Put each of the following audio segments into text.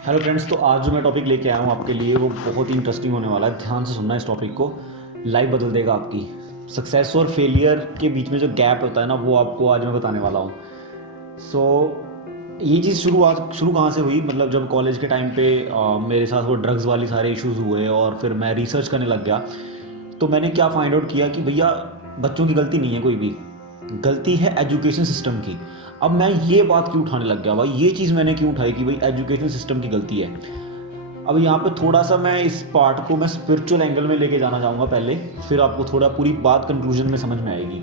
Hello friends, तो आज जो मैं टॉपिक लेके आया हूँ आपके लिए वो बहुत ही इंटरेस्टिंग होने वाला है। ध्यान से सुनना इस टॉपिक को, लाइफ बदल देगा आपकी। सक्सेस और फेलियर के बीच में जो गैप होता है ना, वो आपको आज मैं बताने वाला हूँ। सो ये चीज़ शुरू कहाँ से हुई, मतलब जब कॉलेज के टाइम पे मेरे साथ वो ड्रग्स वाली सारे इश्यूज़ हुए और फिर मैं रिसर्च करने लग गया। तो मैंने क्या फाइंड आउट किया कि भैया बच्चों की गलती नहीं है, कोई भी गलती है एजुकेशन सिस्टम की। अब मैं ये बात क्यों उठाने लग गया भाई, ये चीज़ मैंने क्यों उठाई कि भाई एजुकेशन सिस्टम की गलती है। अब यहाँ पे थोड़ा सा मैं इस पार्ट को मैं स्पिरिचुअल एंगल में लेके जाना चाहूँगा पहले, फिर आपको थोड़ा पूरी बात कंक्लूजन में समझ में आएगी।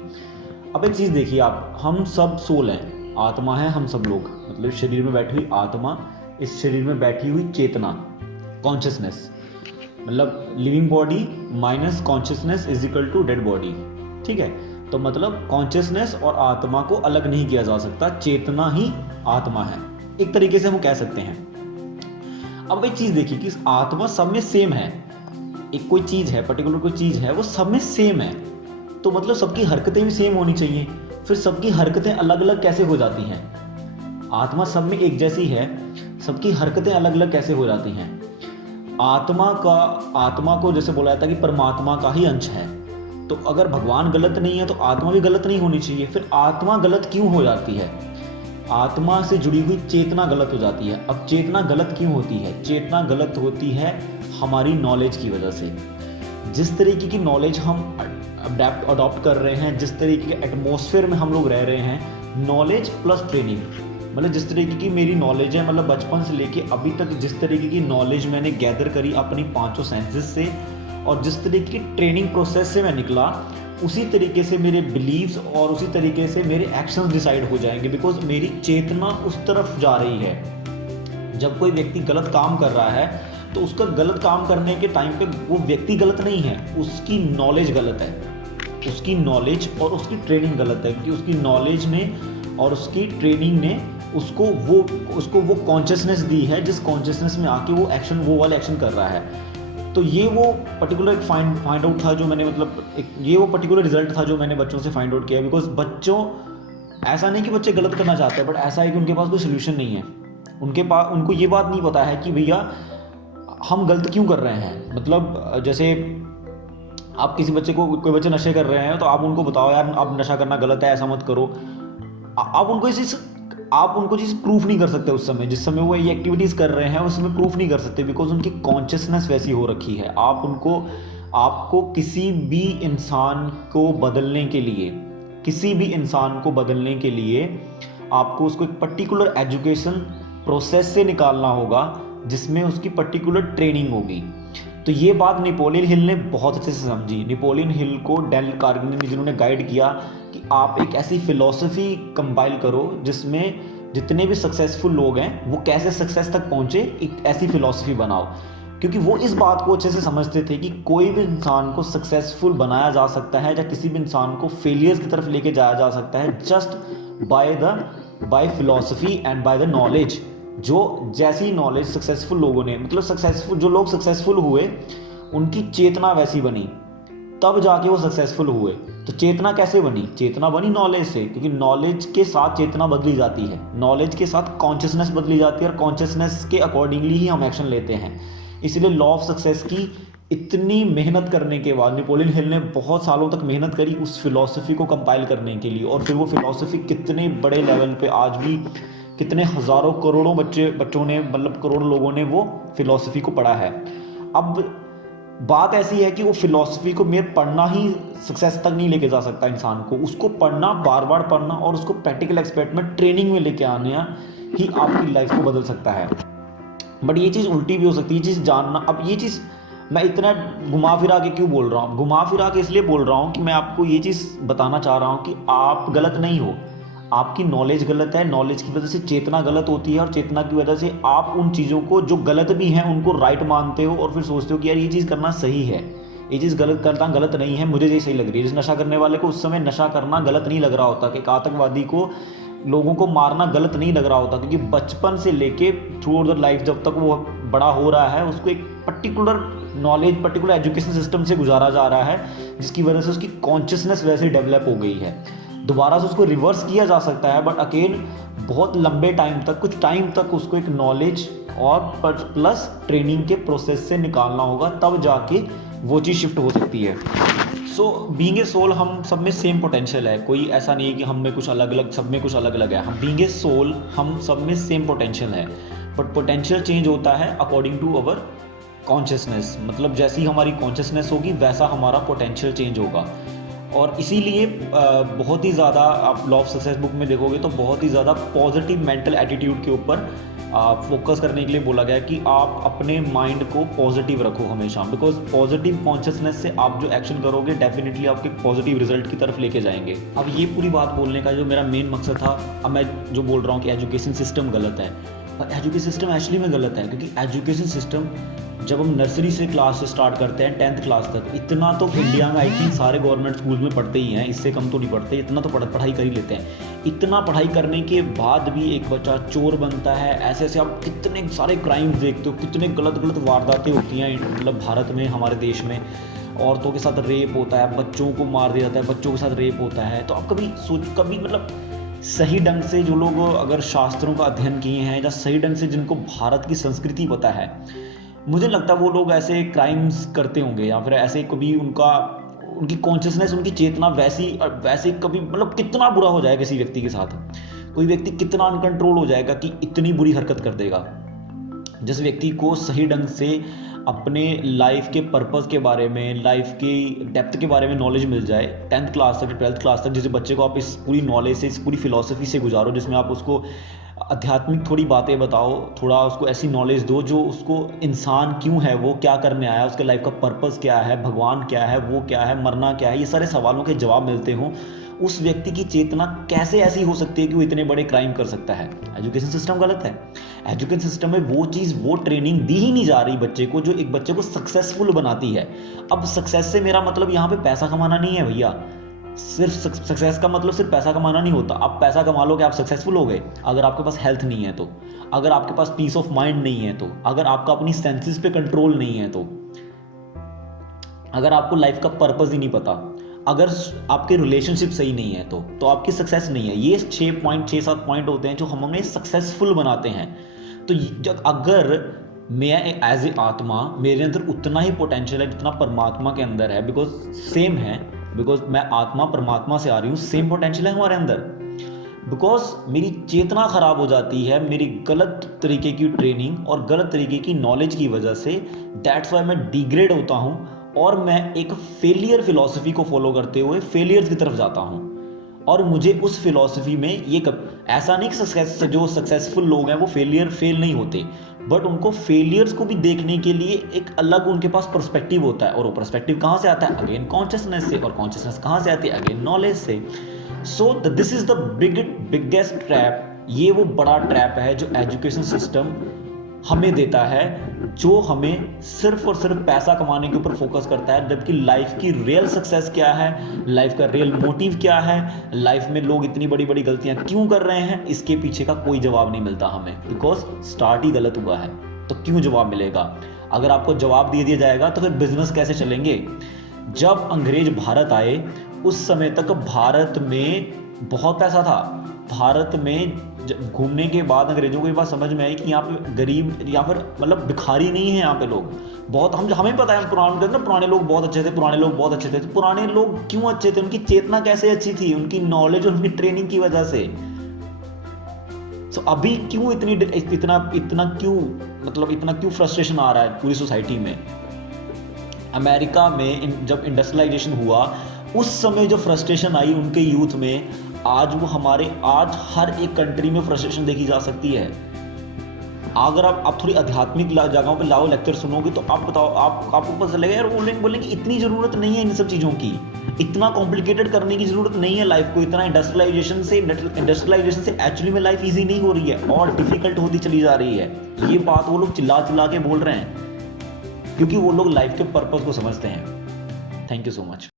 अब एक चीज़ देखिए आप, हम सब सोल हैं, आत्मा है हम सब लोग, मतलब शरीर में बैठी हुई आत्मा, इस शरीर में बैठी हुई चेतना, कॉन्शियसनेस, मतलब living body minus consciousness is equal to dead body. ठीक है, तो मतलब कॉन्शियसनेस और आत्मा को अलग नहीं किया जा सकता, चेतना ही आत्मा है, एक तरीके से हम कह सकते हैं। अब एक चीज देखिए कि आत्मा सब में सेम है, एक कोई चीज है, पर्टिकुलर कोई चीज है, वो सब में सेम है, तो मतलब सबकी हरकतें भी सेम होनी चाहिए। फिर सबकी हरकतें अलग अलग कैसे हो जाती हैं? आत्मा सब में एक जैसी है, सबकी हरकतें अलग अलग कैसे हो जाती हैं? आत्मा को जैसे बोला जाता है कि परमात्मा का ही अंश है, तो अगर भगवान गलत नहीं है तो आत्मा भी गलत नहीं होनी चाहिए। फिर आत्मा गलत क्यों हो जाती है? आत्मा से जुड़ी हुई चेतना गलत हो जाती है। अब चेतना गलत क्यों होती है? चेतना गलत होती है हमारी नॉलेज की वजह से। जिस तरीके की नॉलेज हम अडॉप्ट कर रहे हैं, जिस तरीके के एटमॉस्फेयर में हम लोग रह रहे हैं, नॉलेज प्लस ट्रेनिंग, मतलब जिस तरीके की मेरी नॉलेज है, मतलब बचपन से लेके अभी तक जिस तरीके की नॉलेज मैंने गैदर करी अपनी पांचों सेंसेस से, और जिस तरीके की ट्रेनिंग प्रोसेस से मैं निकला, उसी तरीके से मेरे बिलीव्स और उसी तरीके से मेरे एक्शंस डिसाइड हो जाएंगे, बिकॉज मेरी चेतना उस तरफ जा रही है। जब कोई व्यक्ति गलत काम कर रहा है तो उसका गलत काम करने के टाइम पे वो व्यक्ति गलत नहीं है, उसकी नॉलेज गलत है, उसकी नॉलेज और उसकी ट्रेनिंग गलत है, क्योंकि उसकी नॉलेज ने और उसकी ट्रेनिंग ने उसको वो कॉन्शियसनेस दी है, जिस कॉन्शियसनेस में आके वो एक्शन, वो वाला एक्शन कर रहा है। तो ये वो पर्टिकुलर फाइंड आउट था जो मैंने, मतलब ये वो पर्टिकुलर रिजल्ट था जो मैंने बच्चों से फाइंड आउट किया। बिकॉज बच्चों, ऐसा नहीं कि बच्चे गलत करना चाहते हैं, बट ऐसा है कि उनके पास कोई सोल्यूशन नहीं है। उनको ये बात नहीं पता है कि भैया हम गलत क्यों कर रहे हैं। मतलब जैसे आप किसी बच्चे को, कोई बच्चे नशे कर रहे हैं तो आप उनको बताओ यार अब नशा करना गलत है, ऐसा मत करो। आप उनको चीज़ प्रूफ नहीं कर सकते उस समय, जिस समय वो ये एक्टिविटीज़ कर रहे हैं उस समय प्रूफ नहीं कर सकते, बिकॉज उनकी कॉन्शियसनेस वैसी हो रखी है। आपको किसी भी इंसान को बदलने के लिए, आपको उसको एक पर्टिकुलर एजुकेशन प्रोसेस से निकालना होगा, जिसमें उसकी पर्टिकुलर ट्रेनिंग होगी। तो ये बात नेपोलियन हिल ने बहुत अच्छे से समझी। नेपोलियन हिल को डेल कार्नेगी, जिन्होंने गाइड किया कि आप एक ऐसी फिलॉसफी कंपाइल करो जिसमें जितने भी सक्सेसफुल लोग हैं वो कैसे सक्सेस तक पहुंचे, एक ऐसी फिलॉसफी बनाओ। क्योंकि वो इस बात को अच्छे से समझते थे कि कोई भी इंसान को सक्सेसफुल बनाया जा सकता है, या किसी भी इंसान को फेलियर्स की तरफ लेके जाया जा सकता है, just by philosophy and by the knowledge. जो जैसी नॉलेज सक्सेसफुल लोगों ने, मतलब जो लोग सक्सेसफुल हुए, उनकी चेतना वैसी बनी, तब जाके वो सक्सेसफुल हुए। तो चेतना कैसे बनी? चेतना बनी नॉलेज से, क्योंकि नॉलेज के साथ चेतना बदली जाती है, नॉलेज के साथ कॉन्शियसनेस बदली जाती है, और कॉन्शियसनेस के अकॉर्डिंगली ही हम एक्शन लेते हैं। इसलिए लॉ ऑफ सक्सेस की इतनी मेहनत करने के बाद नेपोलियन हिल ने बहुत सालों तक मेहनत करी उस फिलॉसफी को कंपाइल करने के लिए, और फिर वो फिलॉसफी कितने बड़े लेवल पे आज भी कितने हज़ारों करोड़ों बच्चों ने, मतलब करोड़ों लोगों ने वो फिलॉसफी को पढ़ा है। अब बात ऐसी है कि वो फिलॉसफी को मेरे पढ़ना ही सक्सेस तक नहीं लेके जा सकता इंसान को, उसको पढ़ना, बार बार पढ़ना और उसको प्रैक्टिकल एक्सपेरिमेंट में ट्रेनिंग में लेके आना ही आपकी लाइफ को बदल सकता है। बट ये चीज़ उल्टी भी हो सकती है, ये चीज़ जानना। अब ये चीज़ मैं इतना घुमा फिरा के क्यों बोल रहा हूँ? घुमा फिरा के इसलिए बोल रहा हूँ कि मैं आपको ये चीज़ बताना चाह रहा हूँ कि आप गलत नहीं हो, आपकी नॉलेज गलत है, नॉलेज की वजह से चेतना गलत होती है, और चेतना की वजह से आप उन चीज़ों को जो गलत भी हैं उनको राइट मानते हो, और फिर सोचते हो कि यार ये चीज़ करना सही है, ये चीज़ गलत करना गलत नहीं है, मुझे ये सही लग रही है। जिस नशा करने वाले को उस समय नशा करना गलत नहीं लग रहा होता, कि एक आतंकवादी को लोगों को मारना गलत नहीं लग रहा होता, क्योंकि बचपन से लेके थ्रू आउट द लाइफ जब तक वो बड़ा हो रहा है, उसको एक particular knowledge, particular education system से गुजारा जा रहा है, जिसकी वजह से उसकी कॉन्शियसनेस वैसे डेवलप हो गई है। दोबारा से उसको रिवर्स किया जा सकता है, बट अगेन बहुत लंबे टाइम तक, कुछ टाइम तक उसको एक नॉलेज और प्लस ट्रेनिंग के प्रोसेस से निकालना होगा, तब जाके वो चीज़ शिफ्ट हो सकती है। सो बीइंग ए सोल, हम सब में सेम पोटेंशियल है, कोई ऐसा नहीं है कि हम में कुछ अलग अलग, सब में कुछ अलग अलग है। हम बीइंग ए सोल, हम सब में सेम पोटेंशियल है, बट पोटेंशियल चेंज होता है अकॉर्डिंग टू अवर कॉन्शियसनेस। मतलब जैसी हमारी कॉन्शियसनेस होगी वैसा हमारा पोटेंशियल चेंज होगा। और इसीलिए बहुत ही ज़्यादा आप लॉ ऑफ सक्सेस बुक में देखोगे तो बहुत ही ज़्यादा पॉजिटिव मेंटल एटीट्यूड के ऊपर फोकस करने के लिए बोला गया है कि आप अपने माइंड को पॉजिटिव रखो हमेशा, बिकॉज पॉजिटिव कॉन्शियसनेस से आप जो एक्शन करोगे डेफिनेटली आपके पॉजिटिव रिजल्ट की तरफ लेके जाएंगे। अब ये पूरी बात बोलने का जो मेरा मेन मकसद था, अब मैं जो बोल रहा हूँ कि एजुकेशन सिस्टम गलत है, और एजुकेशन सिस्टम एक्चुअली में गलत है, क्योंकि एजुकेशन सिस्टम जब हम नर्सरी से क्लास से स्टार्ट करते हैं 10th क्लास तक, इतना तो इंडिया में आई थिंक सारे गवर्नमेंट स्कूल में पढ़ते ही हैं, इससे कम तो नहीं पढ़ते, इतना तो पढ़ाई कर ही लेते हैं। इतना पढ़ाई करने के बाद भी एक बच्चा चोर बनता है, ऐसे ऐसे आप कितने सारे क्राइम्स देखते हो, कितने गलत गलत वारदातें होती हैं मतलब भारत में, हमारे देश में। औरतों के साथ रेप होता है, बच्चों को मार दिया जाता है, बच्चों के साथ रेप होता है। तो आप कभी मतलब सही ढंग से जो लोग अगर शास्त्रों का अध्ययन किए हैं या सही ढंग से जिनको भारत की संस्कृति पता है, मुझे लगता है वो लोग ऐसे क्राइम्स करते होंगे, या फिर ऐसे कभी उनकी कॉन्शियसनेस, उनकी चेतना वैसे कभी मतलब कितना बुरा हो जाएगा किसी व्यक्ति के साथ, कोई व्यक्ति कितना अनकंट्रोल हो जाएगा कि इतनी बुरी हरकत कर देगा। जिस व्यक्ति को सही ढंग से अपने लाइफ के पर्पस के बारे में, लाइफ की डेप्थ के बारे में नॉलेज मिल जाए 10th क्लास तक, 12th क्लास तक, जिस बच्चे को आप इस पूरी नॉलेज से, इस पूरी फिलॉसफी से गुजारो, जिसमें आप उसको आध्यात्मिक थोड़ी बातें बताओ, थोड़ा उसको ऐसी नॉलेज दो जो उसको इंसान क्यों है, वो क्या करने आया, उसके लाइफ का पर्पस क्या है, भगवान क्या है, वो क्या है, मरना क्या है, ये सारे सवालों के जवाब मिलते हों, उस व्यक्ति की चेतना कैसे ऐसी हो सकती है कि वो इतने बड़े क्राइम कर सकता है। एजुकेशन सिस्टम गलत है। एजुकेशन सिस्टम में वो चीज़, वो ट्रेनिंग दी ही नहीं जा रही बच्चे को जो एक बच्चे को सक्सेसफुल बनाती है। अब सक्सेस से मेरा मतलब यहाँ पे पैसा कमाना नहीं है भैया, सिर्फ सक्सेस का मतलब सिर्फ पैसा कमाना नहीं होता। आप पैसा कमा लोगे आप सक्सेसफुल हो गए, अगर आपके पास हेल्थ नहीं है तो, अगर आपके पास पीस ऑफ माइंड नहीं है तो, अगर आपका अपनी सेंसेस पे कंट्रोल नहीं है तो, अगर आपको लाइफ का पर्पस ही नहीं पता, अगर आपके रिलेशनशिप सही नहीं है तो आपकी सक्सेस नहीं है। ये 6-7 पॉइंट होते हैं जो हमें सक्सेसफुल बनाते हैं। तो जब अगर मैं एज ए आत्मा, मेरे अंदर उतना ही पोटेंशियल है जितना परमात्मा के अंदर है, बिकॉज सेम है, बिकॉज मैं आत्मा परमात्मा से आ रही हूँ, सेम पोटेंशियल है हमारे अंदर। बिकॉज मेरी चेतना खराब हो जाती है मेरी गलत तरीके की ट्रेनिंग और गलत तरीके की नॉलेज की वजह से, दैट्स वाई मैं डिग्रेड होता हूँ और मैं एक फेलियर फिलॉसफी को फॉलो करते हुए फेलियर्स की तरफ जाता हूँ। और मुझे उस फिलॉसफी में ये ऐसा नहीं कि जो सक्सेसफुल लोग हैं वो फेल नहीं होते, बट उनको फेलियर्स को भी देखने के लिए एक अलग उनके पास पर्सपेक्टिव होता है। और वो पर्सपेक्टिव कहाँ से आता है? अगेन कॉन्शियसनेस से। और कॉन्शियसनेस कहाँ से आती है? अगेन नॉलेज से। So this is the biggest trap. ये वो बड़ा ट्रैप है जो एजुकेशन सिस्टम हमें देता है, जो हमें सिर्फ और सिर्फ पैसा कमाने के ऊपर फोकस करता है, जबकि लाइफ की रियल सक्सेस क्या है, लाइफ का रियल मोटिव क्या है, लाइफ में लोग इतनी बड़ी बड़ी गलतियां क्यों कर रहे हैं, इसके पीछे का कोई जवाब नहीं मिलता हमें, बिकॉज स्टार्ट ही गलत हुआ है। तो क्यों जवाब मिलेगा? अगर आपको जवाब दे दिया जाएगा तो फिर बिजनेस कैसे चलेंगे? जब अंग्रेज भारत आए उस समय तक भारत में बहुत पैसा था। भारत में घूमने के बाद अंग्रेजों को ये बात समझ में आई कि यहाँ पे गरीब या फिर मतलब भिखारी नहीं है यहाँ पे लोग बहुत। हमें पता है पुराने लोग बहुत अच्छे थे, पुराने लोग बहुत अच्छे थे। तो पुराने लोग क्यों अच्छे थे? उनकी चेतना कैसे अच्छी थी? उनकी नॉलेज और उनकी ट्रेनिंग की वजह से। तो अभी क्यों इतना क्यों फ्रस्ट्रेशन आ रहा है पूरी सोसाइटी में? अमेरिका में जब इंडस्ट्रियलाइजेशन हुआ उस समय जो फ्रस्ट्रेशन आई उनके यूथ में, आज हर एक कंट्री में फ्रस्ट्रेशन देखी जा सकती है। अगर आप थोड़ी आध्यात्मिक जगहों पे लाओ, लेक्चर सुनोगे तो आप बताओ, आपको पता चलेगा यार, बोलेंगे इतनी ज़रूरत नहीं है इन सब चीज़ों की, इतना कॉम्प्लिकेटेड करने की ज़रूरत नहीं है लाइफ को। इतना इंडस्ट्रियलाइजेशन से एक्चुअली में लाइफ ईजी नहीं हो रही है और डिफिकल्ट होती चली जा रही है। ये बात वो लोग चिल्ला के बोल रहे हैं क्योंकि वो लोग लाइफ के पर्पस को समझते हैं। Thank you so much.